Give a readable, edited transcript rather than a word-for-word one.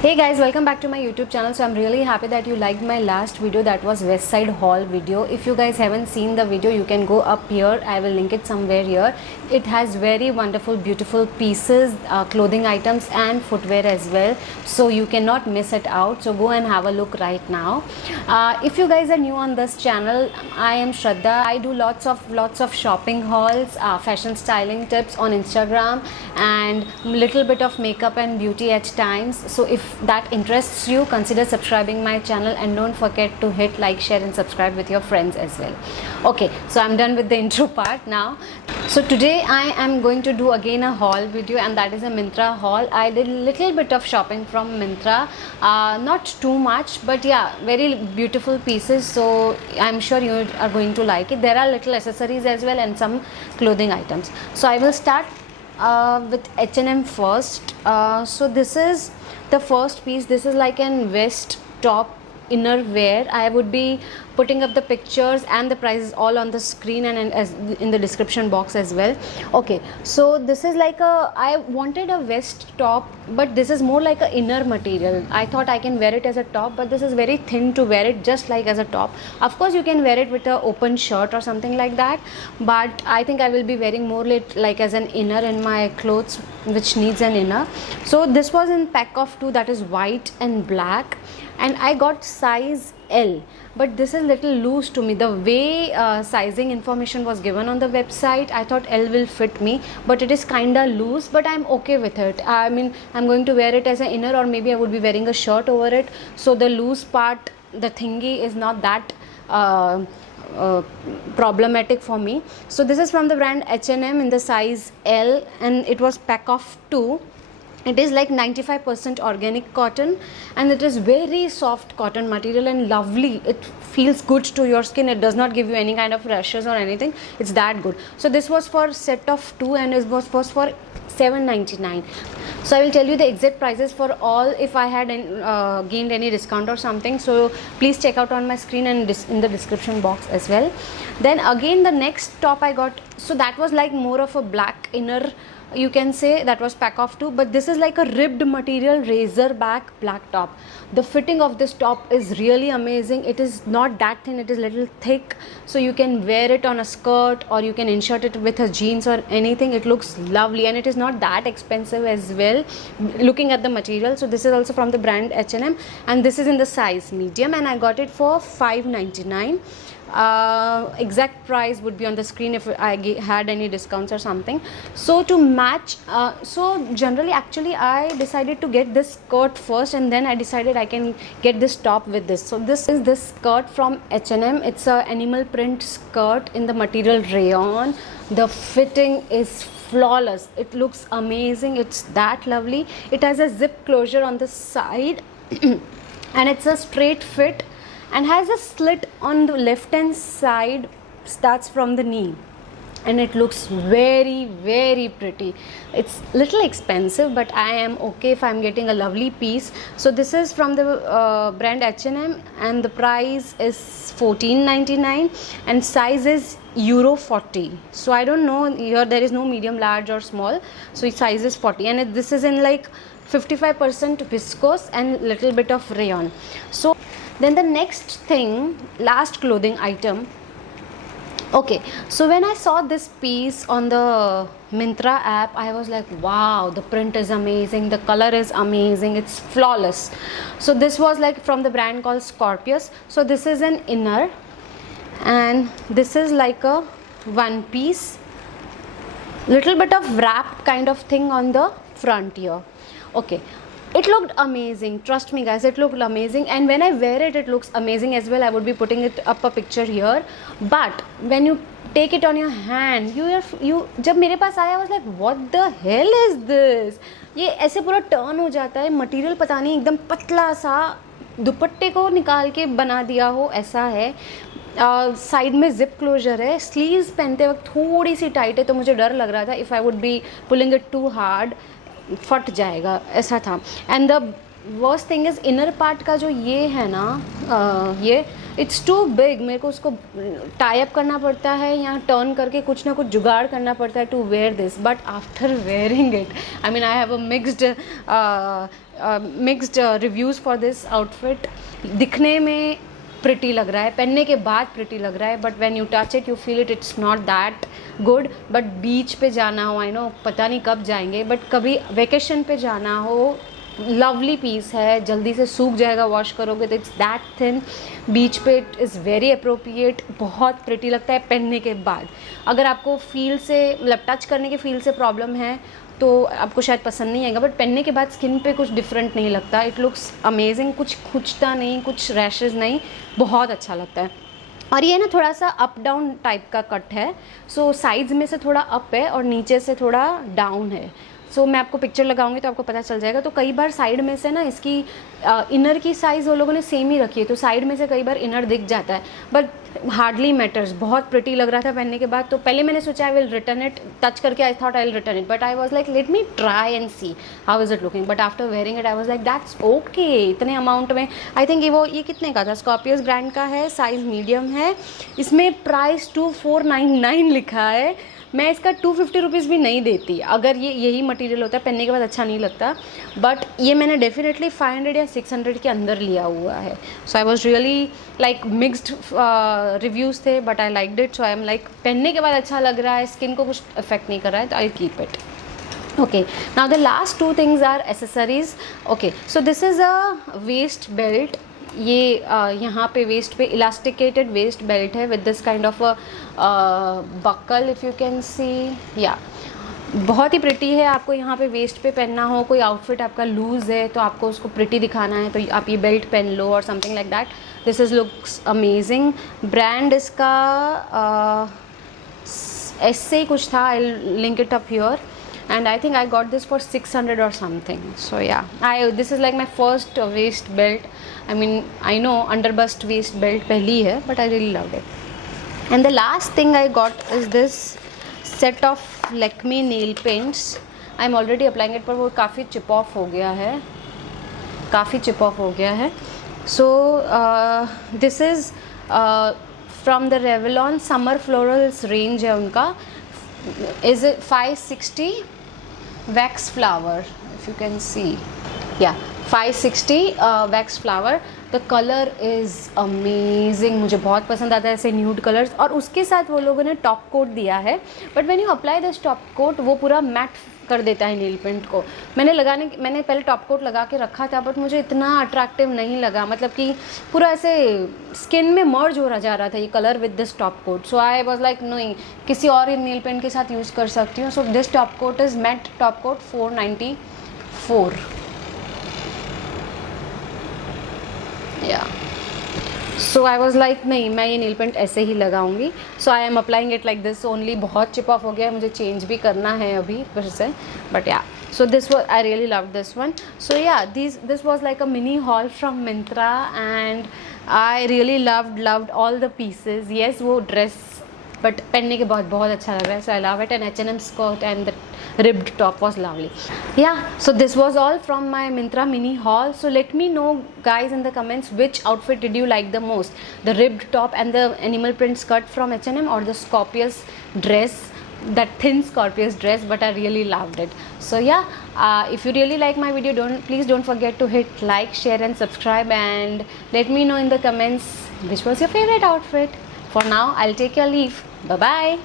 Hey guys, welcome back to my YouTube channel. So I'm really happy that you liked my last video, that was West Side Haul video. If you guys haven't seen the video, you can go up here. I will link it somewhere here. It has very wonderful, beautiful pieces, clothing items and footwear as well. So you cannot miss it out. So go and have a look right now. If you guys are new on this channel, I am Shraddha. I do lots of shopping hauls, fashion styling tips on Instagram, and little bit of makeup and beauty at times. So if that interests you, consider subscribing my channel and don't forget to hit like, share and subscribe with your friends as well. Okay, so I'm done with the intro part now. So today I am going to do again a haul video, and that is a Myntra haul. I did a little bit of shopping from Myntra, not too much, but yeah, very beautiful pieces. So I'm sure you are going to like it. There are little accessories as well and some clothing items. So I will start with H&M first. So this is the first piece. This is like an vest top inner wear. I would be putting up the pictures and the prices all on the screen and as in the description box as well. Okay, so this is like I wanted a vest top, but this is more like a inner material. I thought I can wear it as a top, but this is very thin to wear it just like as a top. Of course you can wear it with a open shirt or something like that, but I think I will be wearing more like as an inner in my clothes which needs an inner. So this was in pack of 2, that is white and black, and I got size L, but this is little loose to me. The way sizing information was given on the website, I thought L will fit me, but it is kinda loose, but I'm okay with it. I mean, I'm going to wear it as an inner, or maybe I would be wearing a shirt over it, so the loose part, the thingy, is not that problematic for me. So this is from the brand H&M in the size L, and it was pack of 2. It is like 95% organic cotton, and it is very soft cotton material and lovely. It feels good to your skin. It does not give you any kind of rashes or anything. It's that good. So this was for set of 2, and it was for $7.99. So I will tell you the exact prices for all if I had gained any discount or something. So please check out on my screen and in the description box as well. Then again the next top I got, so that was like more of a black inner, you can say. That was pack of 2, but this is like a ribbed material razor back black top. The fitting of this top is really amazing. It is not that thin, it is little thick, so you can wear it on a skirt or you can insert it with a jeans or anything. It looks lovely, and it is not that expensive as well looking at the material. So this is also from the brand H&M, and this is in the size medium, and I got it for $5.99. Exact price would be on the screen if I had any discounts or something. So to match, so generally actually I decided to get this skirt first, and then I decided I can get this top with this. So this is this skirt from H&M. It's a animal print skirt in the material rayon. The fitting is flawless. It looks amazing. It's that lovely. It has a zip closure on the side and it's a straight fit, and has a slit on the left hand side, starts from the knee, and it looks very very pretty. It's little expensive, but I am okay if I'm getting a lovely piece. So this is from the brand H&M, and the price is $14.99, and size is Euro 40. So I don't know, here there is no medium, large or small, so its size is 40, and this is in like 55% viscose and little bit of rayon. So then the next thing, last clothing item. Okay, so when I saw this piece on the Myntra app, I was like, wow, the print is amazing, the color is amazing, it's flawless. So this was like from the brand called Scorpius. So this is an inner, and this is like a one piece, little bit of wrap kind of thing on the front here. Okay, it looked amazing, trust me guys, it looked amazing, and when I wear it, it looks amazing as well. I would be putting it up a picture here, but when you take it on your hand, जब मेरे पास आया, I was like, what the hell is this? ये ऐसे पूरा turn हो जाता है, material पता नहीं, एकदम पतला सा, दुपट्टे को निकाल के बना दिया हो ऐसा है. साइड में जिप क्लोजर है, स्लीव्स पहनते वक्त थोड़ी सी टाइट है, तो मुझे डर लग रहा था if I would be pulling it too hard, फट जाएगा, ऐसा था. And the worst thing is inner part का जो ये है ना, ये इट्स टू बिग, मेरे को उसको टाई अप करना पड़ता है या टर्न करके कुछ ना कुछ जुगाड़ करना पड़ता है to wear this, but after wearing it, I mean I have a mixed reviews for this outfit. दिखने में प्रिटी लग रहा है, पहनने के बाद प्रिटी लग रहा है, but when you touch it you feel it, it's not that good. But beach पे जाना हो, आई नो पता नहीं कब जाएंगे, बट कभी वेकेशन पे जाना हो, लवली पीस है, जल्दी से सूख जाएगा वॉश करोगे तो. इट्स दैट थिन, बीच पे इट इज़ वेरी अप्रोप्रिएट, बहुत प्रिटी लगता है पहनने के बाद. अगर आपको फील से मतलब टच करने के फील से प्रॉब्लम है तो आपको शायद पसंद नहीं आएगा, बट पहनने के बाद स्किन पे कुछ डिफरेंट नहीं लगता. इट लुक्स अमेजिंग, कुछ खुजता नहीं, कुछ रैशेज़ नहीं, बहुत अच्छा लगता है. और ये ना थोड़ा सा अप डाउन टाइप का कट है, सो साइड्स में से थोड़ा अप है और नीचे से थोड़ा डाउन है. सो मैं आपको पिक्चर लगाऊंगी तो आपको पता चल जाएगा. तो कई बार साइड में से ना इसकी इनर की साइज़ वो लोगों ने सेम ही रखी है, तो साइड में से कई बार इनर दिख जाता है, बट हार्डली मैटर्स. बहुत प्रिटी लग रहा था पहनने के बाद, तो पहले मैंने सोचा I will return it, touch करके I thought I will return it, but I was like let me try and see how is it looking. But after wearing it I was like that's okay. इतने amount में I think ये कितने का था, Scorpius brand का है, size medium है, इसमें प्राइस 2499 लिखा है. मैं इसका 250 रुपीज़ भी नहीं देती अगर ये यही मटेरियल होता है, पहनने के बाद अच्छा नहीं लगता, बट ये मैंने डेफिनेटली 500 या 600 के अंदर लिया हुआ है. So I was really like mixed reviews थे, but I liked it. So I am like पहनने के बाद अच्छा लग रहा है, स्किन को कुछ इफेक्ट नहीं कर रहा है, तो I keep it. Okay, now the last two things are accessories. Okay, so this is a waist belt. ये यहाँ पे वेस्ट पे इलास्टिकेटेड वेस्ट बेल्ट है with this kind of buccal, if you can see. या बहुत ही pretty है. आपको यहाँ पे वेस्ट पे पहनना हो, कोई आउटफिट आपका लूज़ है तो आपको उसको प्रिटी दिखाना है तो आप ये बेल्ट पहन लो और something like that. This is looks amazing. Brand इसका ऐसे ही कुछ था, I link it up here. And I think I got this for 600 or something. So yeah, this is like my first waist belt. I mean, I know underbust waist belt पहली है, but I really loved it. And the last thing I got is this set of Lakme nail paints. I'm already applying it, पर वो काफ़ी chip off हो गया है. So this is from the Revlon Summer Florals range है उनका. Is it 560 wax flower, if you can see. Yeah, 560 wax flower. The color is amazing, मुझे बहुत पसंद आता है ऐसे न्यूड कलर्स. और उसके साथ वो लोगों ने टॉप कोट दिया है, but when you apply this top coat वो पूरा मैट कर देता है नील पेंट को. मैंने पहले टॉप कोट लगा के रखा था, बट मुझे इतना अट्रैक्टिव नहीं लगा, मतलब कि पूरा ऐसे स्किन में मर्ज हो जा रहा था ये colour with this top coat. So I was like नहीं, किसी और नील पेंट के साथ यूज़ कर सकती हूँ. So this top coat is matte top coat 494. या सो आई वॉज लाइक नहीं, मैं ये नील पेंट ऐसे ही लगाऊंगी. So I am applying it like this only. बहुत चिप ऑफ हो गया है, मुझे चेंज भी करना है अभी फिर से, बट या. So this was, I really loved this one. So yeah, this was like a mini haul from Myntra, and I really loved all the pieces. Yes, वो dress but पहनने के बाद बहुत अच्छा लग रहा है. So I love it. And H&M skirt and the ribbed top was lovely. Yeah, so this was all from my Myntra mini haul. So let me know guys in the comments which outfit did you like the most, the ribbed top and the animal print skirt from H&M, or the Scorpius dress, that thin Scorpius dress, but I really loved it. So yeah, if you really like my video, please don't forget to hit like, share and subscribe, and let me know in the comments which was your favorite outfit. For now, I'll take your leave. Bye bye.